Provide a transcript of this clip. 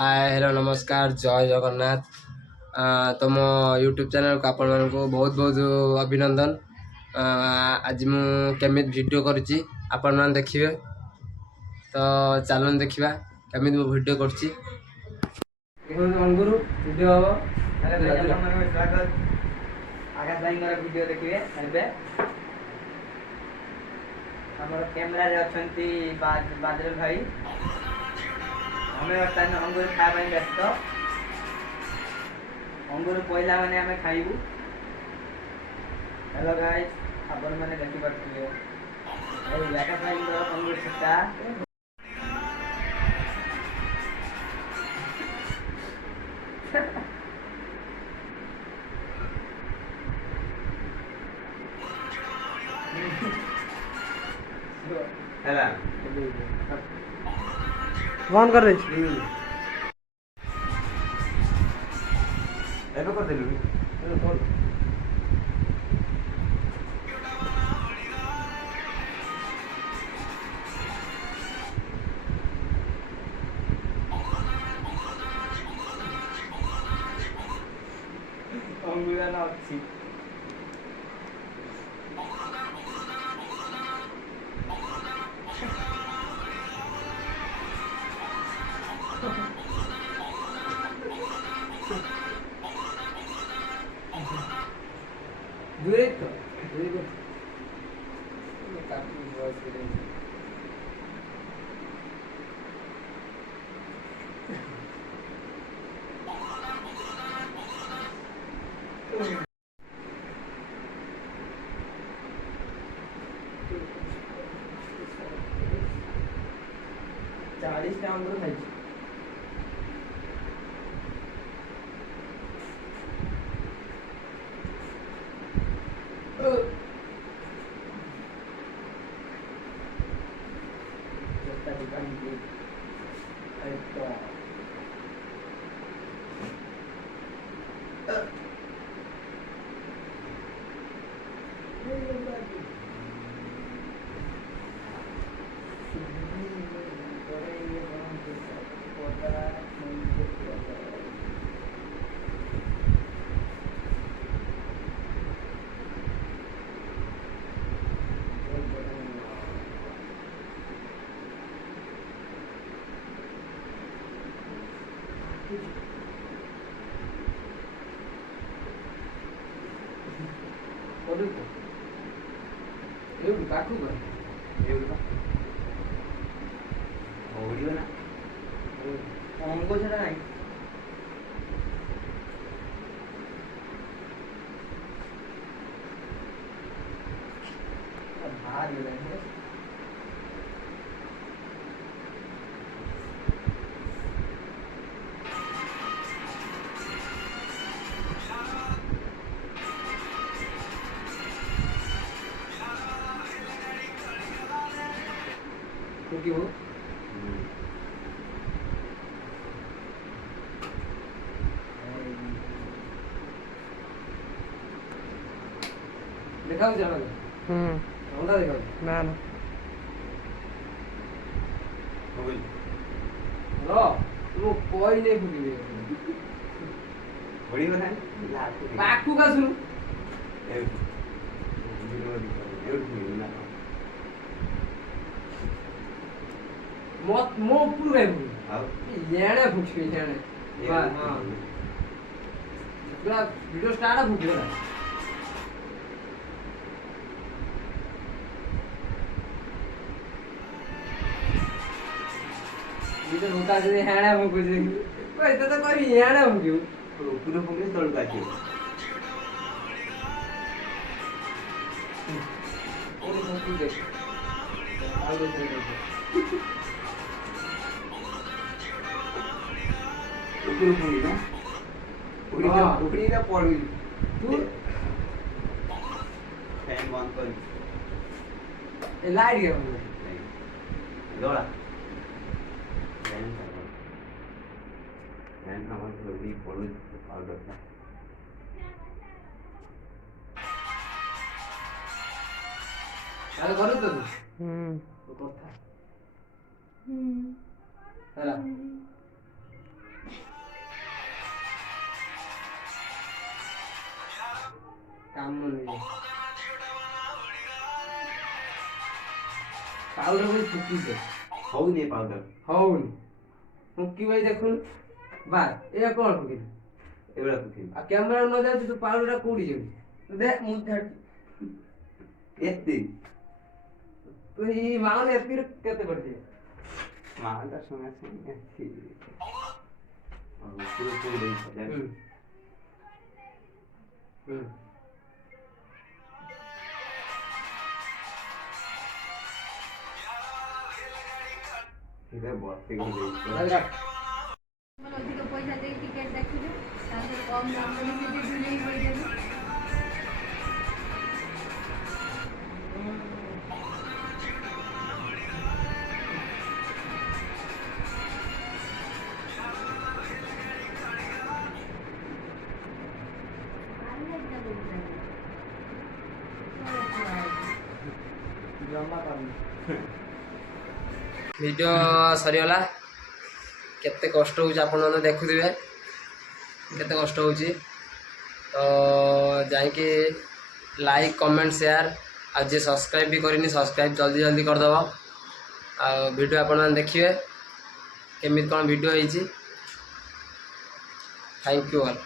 Hi hello नमस्कार जय जगन्नाथ। तुम यूट्यूब चैनल को आपण मानक बहुत बहुत अभिनंदन। आज मु केमी वीडियो करुच्ची आपण मैंने देखिए तो चलन देखा केमी वीडियो करुच्ची अंगुरु वीडियो हम स्वागत आकाश भाई वीडियो देखिए हमर कैमरा रे अछंती बादल भाई हमें बर्तमान अंगूर खावा व्यस्त अंगूर पहला माने आमे खाइबू। हेलो गाइस आपण माने देखि पारथिले ए याका खाइबू अंगूर खट्टा हेला कौन कर रही एबे कर देलु अंगूर ना अच्छी Dureto, dureto. Tá com voz grande. चालीस टाइम तो नहीं એવું કાકું કર એવું ઓડિયો ના અંગો છે ના ભાર ले है क्योंकि वो देखा जाना होंडा देखा ना ना हो गई लो तू कोई नहीं भूली बड़ी बना बाकू का सुनो ए मत मो पूरे हां येणे फुकशी येणे हां पूरा वीडियो स्टार्ट हो गया ये तो होता है येणे फुकू जे ओए तो कोई येणे फुकू पूरा फुकने तोड़ काटी और फुकू देख आगे देख उपरू पुंगी ना उपरी ना पड़ी तू फैन बंद कर ए लाइट गया नहीं लोड़ा फैन हमारे लोडी पड़ी और रखा अरे करो तो तो करता है काम नहीं पाउडर को फुकी दे ହଉନି ପାଉଡର हौन फुकी भाई देखुन बार ए कौन फुकी ଏଗୁଡ଼ା ପକେଇବି आ कैमरा न जाए तो पाउडर कोडी जे देख मुंह ଏତେ तो ई माउन एपी केते पड़ती ମାଟା ଶୁଣା ଶୁଣି ଅଛି ଆଉ ପୁରା ପୁରା ଦେଇଛି এটা বর্তে করে ଦେଇଛି ଅଧିକ ପଇସା ଦେଇ ଟିକେଟ୍ ଦେଖିବେ ତାପରେ କମ୍ ଦାମରେ ସେଠି ଝୁଲେଇ ପଡ଼ିଦେବେ वीडियो सरीगला केते कष्ट हो आपण देखुवे केते कष्ट हो तो जाइए लाइक कमेंट शेयर आज जे सब्सक्राइब भी करनी सब्सक्राइब जल्दी जल्दी करदेव आ वीडियो आपण देखिए केमी कौन वीडियो होती थैंक यू ऑल।